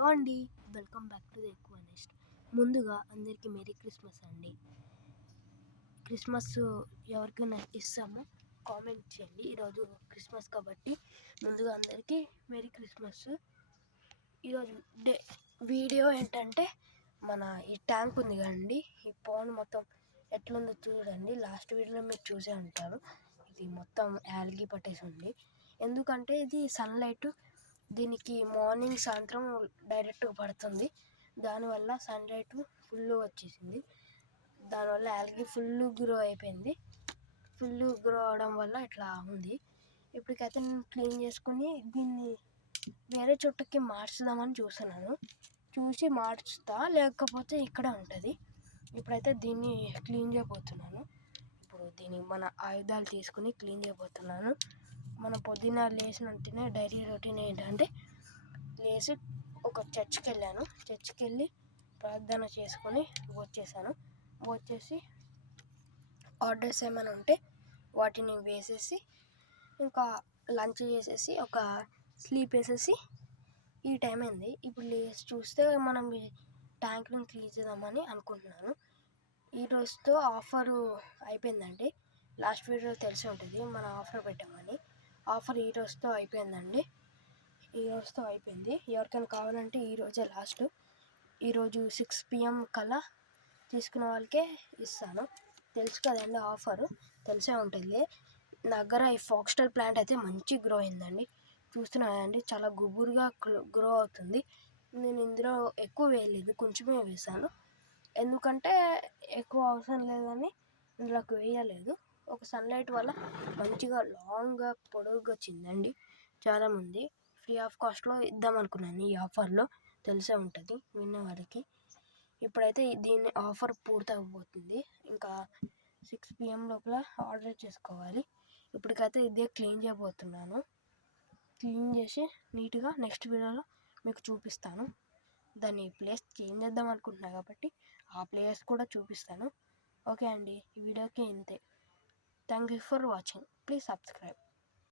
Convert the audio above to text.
Hello అండి, welcome back to the ఎక్కువ next. ముందుగా అందరికీ మెరీ క్రిస్మస్ అండి. క్రిస్మస్ ఎవరికైనా ఇస్తామో కామెంట్ చేయండి. ఈరోజు క్రిస్మస్ కాబట్టి ముందుగా అందరికీ మెరీ క్రిస్మస్. ఈరోజు వీడియో ఏంటంటే మన ఈ ట్యాంక్ ఉంది కదండి, ఈ పౌండ్ మొత్తం ఎట్లుందో చూడండి. లాస్ట్ వీడియోలో మీరు చూసే ఉంటారు. ఇది మొత్తం యాల్గి పట్టేసి ఉంది. ఎందుకంటే ఇది సన్లైట్ దీనికి మార్నింగ్ సాయంత్రం డైరెక్ట్గా పడుతుంది. దానివల్ల సన్లైట్ ఫుల్ వచ్చేసింది. దానివల్ల యాల్గి ఫుల్ గ్రో అయిపోయింది. ఫుల్ గ్రో అవడం వల్ల ఇట్లా ఉంది. ఇప్పటికైతే నేను క్లీన్ చేసుకుని దీన్ని వేరే చోటుకి మార్చుదామని చూస్తున్నాను. చూసి మార్చుతా, లేకపోతే ఇక్కడే ఉంటుంది. ఇప్పుడైతే దీన్ని క్లీన్ చేయబోతున్నాను. ఇప్పుడు దీన్ని మన ఆయుధాలు తీసుకుని క్లీన్ చేయబోతున్నాను. మన పొద్దున్న లేచిన వెంటనే డైలీ రొటీన్ ఏంటంటే లేచి ఒక చర్చ్కి వెళ్ళాను. చర్చ్కి వెళ్ళి ప్రార్థన చేసుకొని వచ్చేసి ఆర్డర్స్ ఏమైనా ఉంటే వాటిని వేసేసి ఇంకా లంచ్ చేసేసి ఒక స్లీప్ వేసేసి ఈ టైం అయింది. ఇప్పుడు లేచి చూస్తే మనం ట్యాంక్ని క్లీన్ చేద్దామని అనుకుంటున్నాను. ఈ రోజుతో ఆఫరు అయిపోయిందండి. లాస్ట్ వీడియో తెలిసి ఉంటుంది మన ఆఫర్ పెట్టామని. ఆఫర్ ఈ రోజుతో అయిపోయిందండి. ఎవరికైనా కావాలంటే ఈరోజే లాస్ట్. ఈరోజు 6 PM కల్లా తీసుకున్న వాళ్ళకే ఇస్తాను. తెలుసు కదండి, ఆఫరు తెలిసే ఉంటుంది. నా దగ్గర ఈ ఫాక్స్టైల్ ప్లాంట్ అయితే మంచి గ్రో అయిందండి. చూస్తున్నానండి, చాలా గుబురుగా గ్రో అవుతుంది. నేను ఇందులో ఎక్కువ వేయలేదు, కొంచెమే వేసాను. ఎందుకంటే ఎక్కువ అవసరం లేదని ఇందులోకి వేయలేదు. ఒక సన్లైట్ వల్ల మంచిగా లాంగ్గా పొడవుగా వచ్చిందండి. చాలామంది ఫ్రీ ఆఫ్ కాస్ట్లో ఇద్దాం అనుకున్నాను ఈ ఆఫర్లో. తెలిసే ఉంటుంది విన్నవాడికి. ఇప్పుడైతే దీన్ని ఆఫర్ పూర్తయిపోతుంది. ఇంకా 6 PM లోపల ఆర్డర్ చేసుకోవాలి. ఇప్పటికైతే ఇదే క్లీన్ చేయబోతున్నాను. క్లీన్ చేసి నీట్గా నెక్స్ట్ వీడియోలో మీకు చూపిస్తాను. దాన్ని ప్లేస్ చేంజ్ చేద్దాం అనుకుంటున్నాను కాబట్టి ఆ ప్లేస్ కూడా చూపిస్తాను. ఓకే అండి, ఈ వీడియోకి ఇంతే. Thank you for watching. Please subscribe.